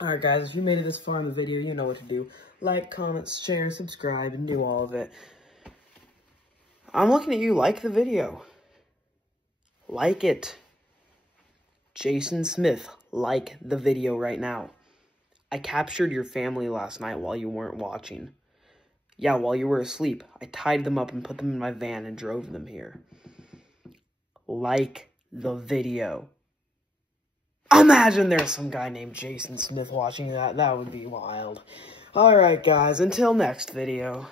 Alright guys, if you made it this far in the video, you know what to do. Like, comment, share, subscribe, and do all of it. I'm looking at you. Like the video. Like it. Jason Smith, like the video right now. I captured your family last night while you weren't watching. Yeah, while you were asleep. I tied them up and put them in my van and drove them here. Like the video. Imagine there's some guy named Jason Smith watching that. That would be wild. Alright guys, until next video.